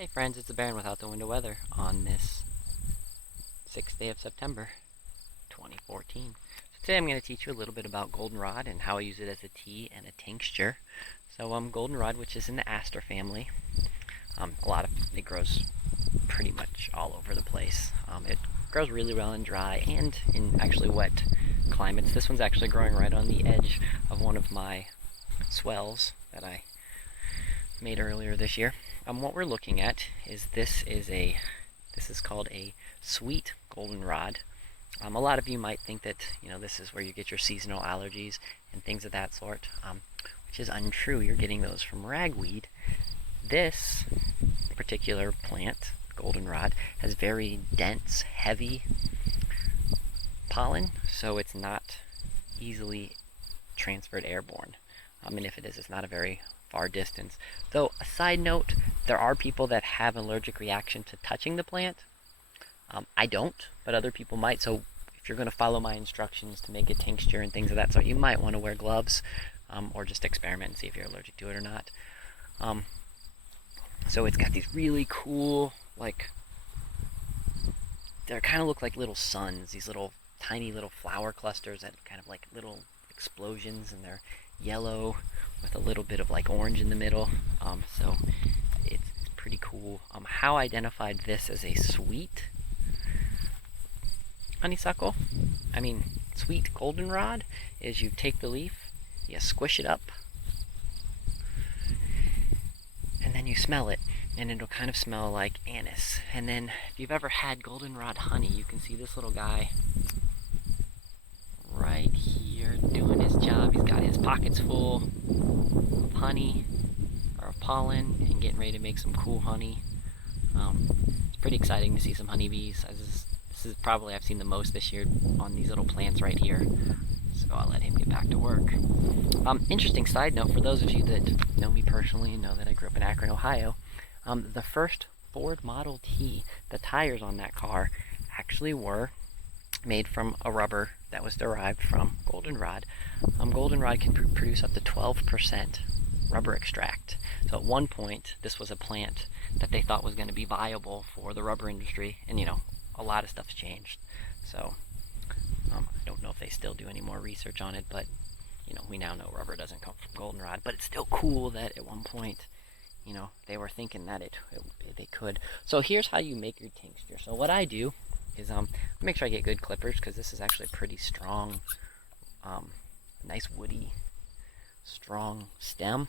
Hey friends, it's the Baron without the window weather on this 6th day of September 2014. So today I'm going to teach you a little bit about goldenrod and how I use it as a tea and a tincture. So goldenrod, which is in the aster family, it grows pretty much all over the place. It grows really well in dry and in actually wet climates. This one's actually growing right on the edge of one of my swells that I made earlier this year. What we're looking at is this is called a sweet goldenrod. A lot of you might think that this is where you get your seasonal allergies and things of that sort, which is untrue. You're getting those from ragweed. This particular plant, goldenrod, has very dense, heavy pollen, so it's not easily transferred airborne. And if it is, it's not a very far distance. Though, a side note, there are people that have an allergic reaction to touching the plant. I don't, but other people might. So if you're going to follow my instructions to make a tincture and things of that sort, you might want to wear gloves or just experiment and see if you're allergic to it or not. So it's got these really cool, they kind of look like little suns, these little tiny little flower clusters that kind of like little explosions, and they're yellow with a little bit of orange in the middle. So it's pretty cool. How I identified this as a sweet sweet goldenrod is you take the leaf, you squish it up, and then you smell it, and it'll kind of smell like anise. And then if you've ever had goldenrod honey, you can see this little guy right here doing his job. He's got his pockets full of honey or of pollen and getting ready to make some cool honey. It's pretty exciting to see some honeybees. This is probably I've seen the most this year on these little plants right here. So I'll let him get back to work. Interesting side note for those of you that know me personally and know that I grew up in Akron, Ohio. The first Ford Model T, the tires on that car actually were made from a rubber that was derived from goldenrod. Goldenrod can produce up to 12% rubber extract. So at one point, this was a plant that they thought was going to be viable for the rubber industry, and a lot of stuff's changed. So I don't know if they still do any more research on it, but we now know rubber doesn't come from goldenrod. But it's still cool that at one point, they were thinking that they could. So here's how you make your tincture. So what I do is make sure I get good clippers, because this is actually a pretty strong, nice woody, strong stem.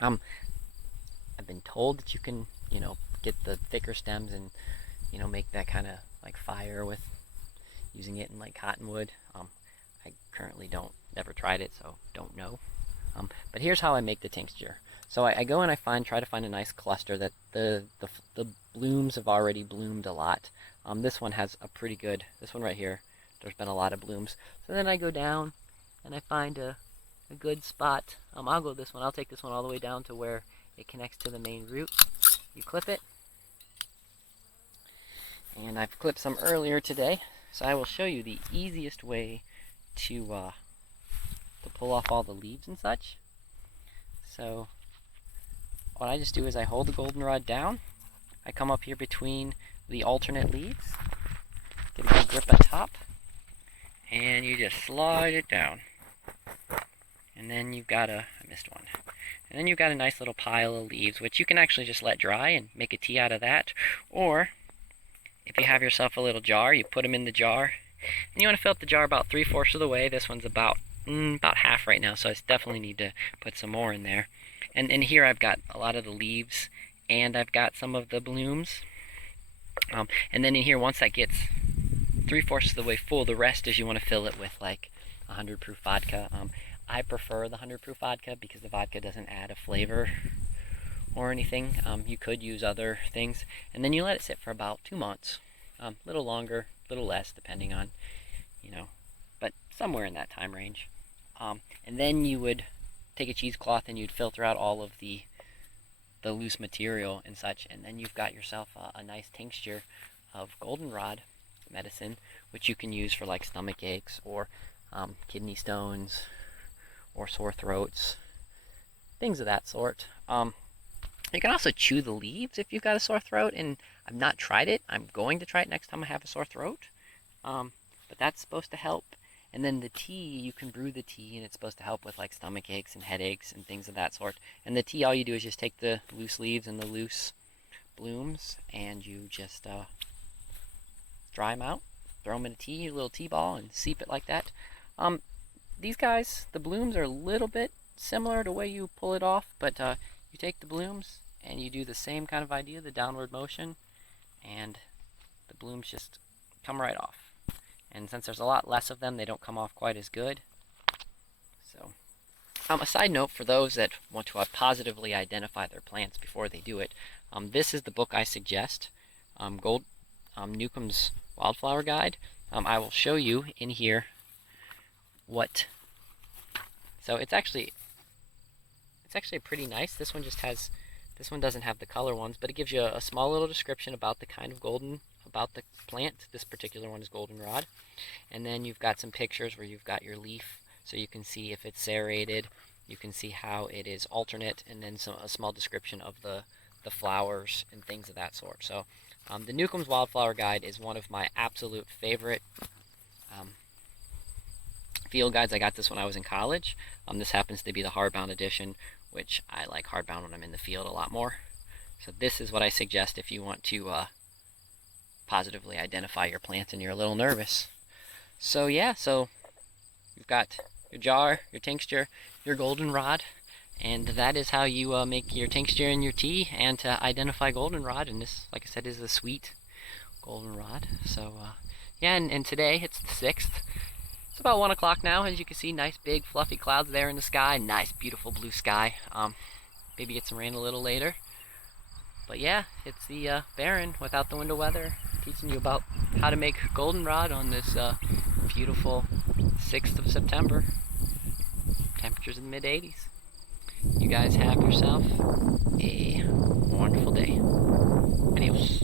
I've been told that you can, get the thicker stems and, make that kind of like fire with using it in like cottonwood. I currently never tried it, so don't know. But here's how I make the tincture. So I go and I try to find a nice cluster that the blooms have already bloomed a lot. This one has a pretty good, this one right here, there's been a lot of blooms. So then I go down and I find a good spot. I'll go this one, I'll take this one all the way down to where it connects to the main root. You clip it. And I've clipped some earlier today, so I will show you the easiest way to pull off all the leaves and such. So what I just do is I hold the goldenrod down, I come up here between the alternate leaves, get a good grip at top, and you just slide it down. And then you've got I missed one. And then you've got a nice little pile of leaves, which you can actually just let dry and make a tea out of that. Or if you have yourself a little jar, you put them in the jar, and you want to fill up the jar about 3/4 of the way. This one's about half right now, so I definitely need to put some more in there. And here I've got a lot of the leaves, and I've got some of the blooms. And then in here, once that gets 3/4 of the way full, the rest is you want to fill it with like 100 proof vodka. I prefer the 100 proof vodka because the vodka doesn't add a flavor or anything. You could use other things, and then you let it sit for about 2 months. A little longer, a little less, depending on, but somewhere in that time range. And then you would take a cheesecloth and you'd filter out all of the loose material and such, and then you've got yourself a nice tincture of goldenrod medicine, which you can use for like stomach aches or kidney stones or sore throats, things of that sort. You can also chew the leaves if you've got a sore throat, and I've not tried it. I'm going to try it next time I have a sore throat. But that's supposed to help. And then the tea, you can brew the tea, and it's supposed to help with like stomach aches and headaches and things of that sort. And the tea, all you do is just take the loose leaves and the loose blooms, and you just dry them out, throw them in a little tea ball, and seep it like that. These guys, the blooms are a little bit similar to the way you pull it off, but you take the blooms and you do the same kind of idea, the downward motion, and the blooms just come right off. And since there's a lot less of them, they don't come off quite as good. So, a side note for those that want to positively identify their plants before they do it, this is the book I suggest, Newcomb's Wildflower Guide. I will show you in here what. So it's actually pretty nice. This one doesn't have the color ones, but it gives you a small little description about the kind of about the plant. This particular one is goldenrod. And then you've got some pictures where you've got your leaf, so you can see if it's serrated, you can see how it is alternate, and then a small description of the flowers and things of that sort. So the Newcomb's Wildflower Guide is one of my absolute favorite field guides. I got this when I was in college. This happens to be the hardbound edition, which I like hardbound when I'm in the field a lot more. So this is what I suggest if you want to positively identify your plants and you're a little nervous. So yeah, so you've got your jar, your tincture, your goldenrod, and that is how you make your tincture and your tea, and to identify goldenrod. And this, like I said, is the sweet goldenrod. So yeah, and today it's the 6th. It's about 1 o'clock now. As you can see, nice big fluffy clouds there in the sky. Nice beautiful blue sky. Maybe get some rain a little later. But yeah, it's the Baron without the window weather, teaching you about how to make goldenrod on this beautiful 6th of September. Temperatures in the mid-80s. You guys have yourself a wonderful day. Adios.